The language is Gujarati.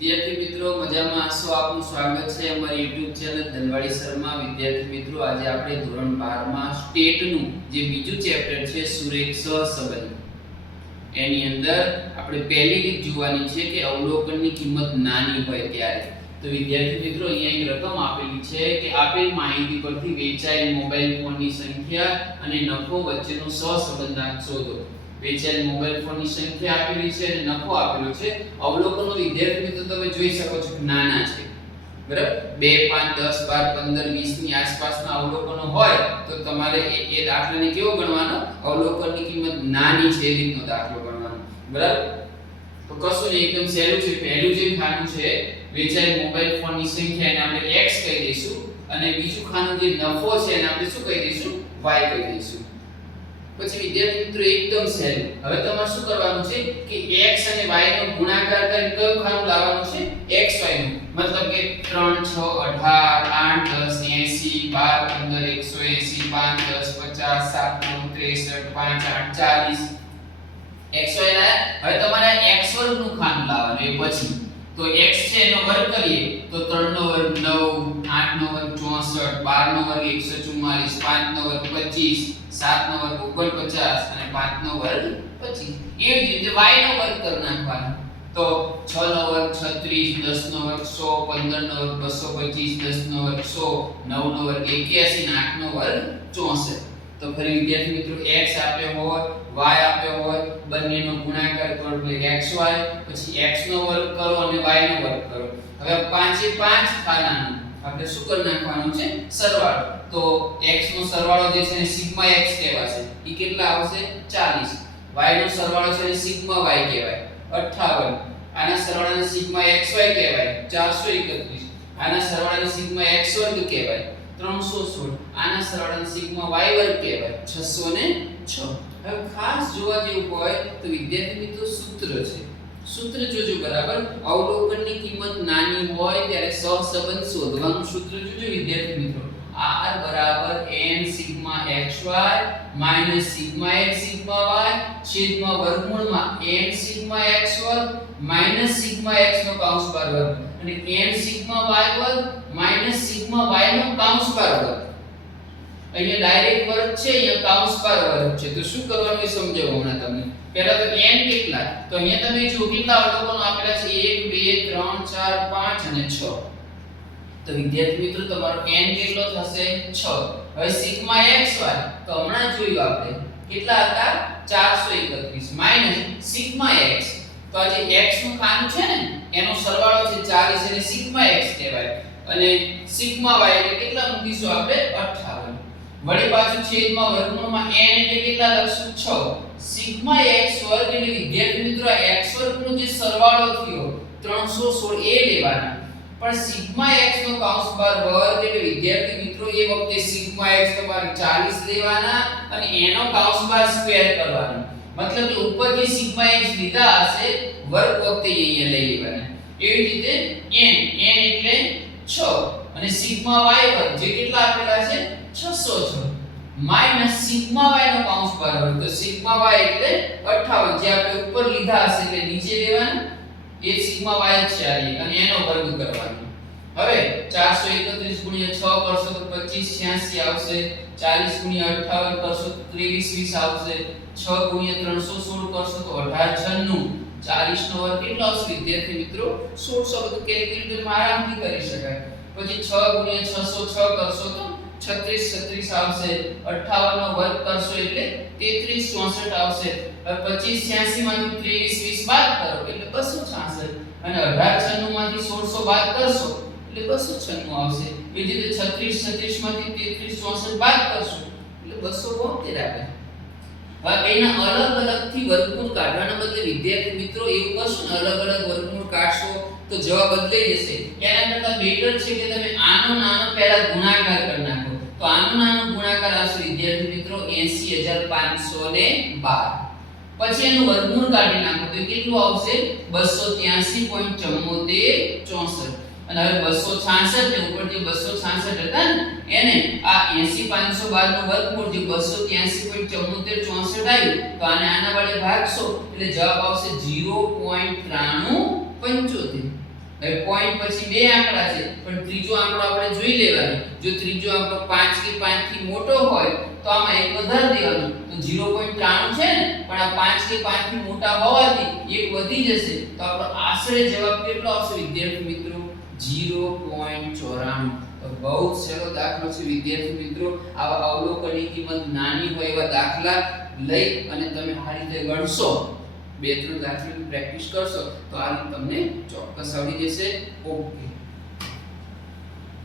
વિદ્યાર્થી મિત્રો મજામાં હશો? આપનું સ્વાગત છે અમારી YouTube ચેનલ ધનવાડી શર્મા. વિદ્યાર્થી મિત્રો આજે આપણે ધોરણ 12 માં સ્ટેટનું જે બીજું ચેપ્ટર છે સુરેખ સહસંબંધ, એની અંદર આપણે પહેલી રીત જોવાની છે કે અવલોકનની કિંમત નાની હોય ત્યારે. તો વિદ્યાર્થી મિત્રો અહીંયા એક રકમ આપેલી છે કે આપેલ માહિતી પરથી વેચાયેલ મોબાઈલ ફોનની સંખ્યા અને નફો વચ્ચેનો સહસંબંધ શોધો. વેચાયેલ મોબાઈલ ફોનની સંખ્યા આપેલી છે અને નફો આપેલો છે. અવલોકનો વિદ્યાર્થી મિત્રો તમે જોઈ શકો છો કે નાના છે, બરાબર? 2 5 10 12 15 20 ની આસપાસના અવલોકનો હોય તો તમારે એ દાખલાને કેવો ગણવાનો? અવલોકનની કિંમત નાની છે એ રીતનો દાખલો ગણવાનો, બરાબર? તો કશું નહીં, એકદમ સહેલું છે. પહેલું જે ખાનું છે વેચાયેલ મોબાઈલ ફોનની સંખ્યા એને આપણે x કહી દઈશું અને બીજું ખાનું જે નફો છે એને આપણે શું કહી દઈશું? y કહી દઈશું. પછી વિદ્યાર્થી મિત્રો એકદમ સહેલું. હવે તમારે શું કરવાનું છે કે x અને y નો ગુણાકાર કરીને કયું ખાનું લાવવાનું છે? xy નું. મતલબ કે 3 6 18 8 10 80 12 15 180 5 10 50 7 9 63 5 8 40 xy લાયા. હવે તમારે x વર્ગ નું ખાનું લાવવાનું. એ પછી તો x છે એનો વર્ગ કરીએ તો 3 નો વર્ગ 9 8 નો વર્ગ 64 12 નો વર્ગ 144 5 નો વર્ગ 25 7 નો વર્ગ 49 અને 5 નો વર્ગ 25. એવી જ રીતે y નો વર્ગ કરી નાખવાનો. તો 6 નો વર્ગ 36 10 નો વર્ગ 100 15 નો વર્ગ 225 10 નો વર્ગ 100 9 નો વર્ગ 81 અને 8 નો વર્ગ 64. તો ફરી વિદ્યાર્થી મિત્રો x આપ્યો હોય y આપ્યો હોય બંનેનો ગુણાકાર કરો એટલે xy, પછી x નો વર્ગ કરો અને y નો વર્ગ કરો. હવે પાંચે પાંચ ખાનાનું આપણે શું કરી નાખવાનું છે? સરવાળો. તો x નો સરવાળો જે છે ને સિગ્મા x કહેવાશે. ઈ કેટલા આવશે? 40. y નો સરવાળો છે ને સિગ્મા y કહેવાય 58. આના સરવાળાને સિગ્મા xy કહેવાય 431. આના સરવાળાને સિગ્મા x વર્ગ કહેવાય 316. આના સરવાળાને સિગ્મા y વર્ગ કહેવાય 606. હવે ખાસ જોવા જેવું હોય તો વિદ્યાર્થી મિત્રો સૂત્ર છે. સૂત્ર જોજો બરાબર. અવલોકનની કિંમત નાની હોય ત્યારે સહસંબંધ શોધવાનું સૂત્ર જોજો વિદ્યાર્થી મિત્રો. r બરાબર n sigma xy sigma x sigma y છેદમાં વર્ગમૂળમાં n સિગ્મા x વર્ગ સિગ્મા x નો કૌંસ બાર વર્ગ અને n સિગ્મા y વર્ગ સિગ્મા y નો કૌંસ બાર વર્ગ. અહીંયા ડાયરેક્ટ વર્ગ છે, અહીંયા કૌંસ બાર વર્ગ છે. તો શું કરવાનું એ સમજાવું હમણાં તમને. પહેલા તો n કેટલા? તો અહીંયા તમે જો કેટલા અવલોકનો આપેલા છે? 1 2 3 4 5 અને 6. તો વિદ્યાર્થી મિત્રો તમારો n કેટલો થશે? 6. હવે સિગ્મા xy તો હમણાં જોયું આપણે કેટલા હતા? 431 માઈનસ સિગ્મા x. તો આ જે x નું ખાનું છે ને એનો સરવાળો છે 40 એટલે સિગ્મા x કહેવાય અને સિગ્મા y એટલે કેટલા મૂકીશું આપણે? 58. વળી પાછું છેદમાં વર્ગમૂળમાં n એટલે કેટલા લખશું? 6. સિગ્મા x વર્ગ એટલે વિદ્યાર્થી મિત્રો x વર્ગ નો જે સરવાળો થયો 316 એ લેવાના. પણ સિગ્મા x નો કૌંસ બાર વર્ગ એટલે વિદ્યાર્થી મિત્રો એ વખતે સિગ્મા x તમારે 40 લેવાના અને એનો કૌંસ બાર સ્ક્વેર કરવાનો. મતલબ કે ઉપર જે સિગ્મા x લીધા હશે વર્ગ વખતે અહીંયા લઈ લેવાના. એવી રીતે n એટલે 6 અને સિગ્મા y વર્ગ જે કેટલા આપેલા છે? 606 માઈનસ સિગ્મા y નો કૌંસ બાર વર્ગ. તો સિગ્મા y એટલે 58 જે આપણે ઉપર લીધા હશે એટલે નીચે લેવાના. એ સિગ્મા y છે અને એનો વર્ગ કરવાનો. હવે 431 ગુણ્યા 6 કરશો તો 25 86 આવશે. 40 ગુણ્યા 58 કરશો તો 23 20 આવશે. 6 ગુણ્યા 316 કરશો તો 18 96. 40 નો વર્ગ કેટલો આવશે વિદ્યાર્થી મિત્રો? 1600. બધું કેલ્ક્યુલેટરમાં આરામથી કરી શકાય. પછી 6 ગુણ્યા 606 કરશો તો 36 36 આવશે. 58 નો વર્ગ કરશો એટલે 33 64 આવશે. હવે 25 86 માંથી 23 20 બાદ કરો એટલે 266 અને 18 96 માંથી 1600 બાદ કરશો એટલે 296 આવશે. બીજી રીતે 36 36 માંથી 33 64 બાદ કરશો એટલે 272 આવે. હવે એના અલગ અલગથી વર્ગમૂળ કાઢવાના બદલે વિદ્યાર્થી મિત્રો એવું કરશો ને અલગ અલગ વર્ગમૂળ કાઢશો તો જવાબ બદલાઈ જશે. એના કરતાં બેટર છે કે તમે આનો નાનો પહેલા ગુણાકાર કરી નાખો. તો આનો નાનો ગુણાકાર આવશે વિદ્યાર્થી મિત્રો 80512. પછી એનું વર્ગમૂળ કાઢી નાખો તો કેટલું આવશે? 283.7464. અને હવે 266 ને ઉપર જે 266 હતા ને એને આ 80512 નું વર્ગમૂળ જે 283.7464 આવ્યું તો આને આના વડે ભાગશો એટલે જવાબ આવશે 0.9375. હવે પોઈન્ટ પછી બે આંકડા છે પણ ત્રીજો આંકડો આપણે જોઈ લેવાનો. જો ત્રીજો આંકડો 5 કે 5 થી મોટો હોય તો આમાં એક વધારી દેવાનું તો 0.93 છે ને, પણ આ 5 કે 5 થી મોટા હોવાથી એક વધી જશે તો આપણો આશરે જવાબ કેટલો આવશે વિદ્યાર્થી મિત્રો? 0.94. તો બહુ જ સરળ દાખલો છે વિદ્યાર્થી મિત્રો. આવા અવલોકનની કિંમત નાની હોય એવા દાખલા લઈ અને તમે આ રીતે ગણશો, બે ત્રણ દાખલાની પ્રેક્ટિસ કરશો તો આ તમને ચોક્કસ આવડી જશે. ઓકે.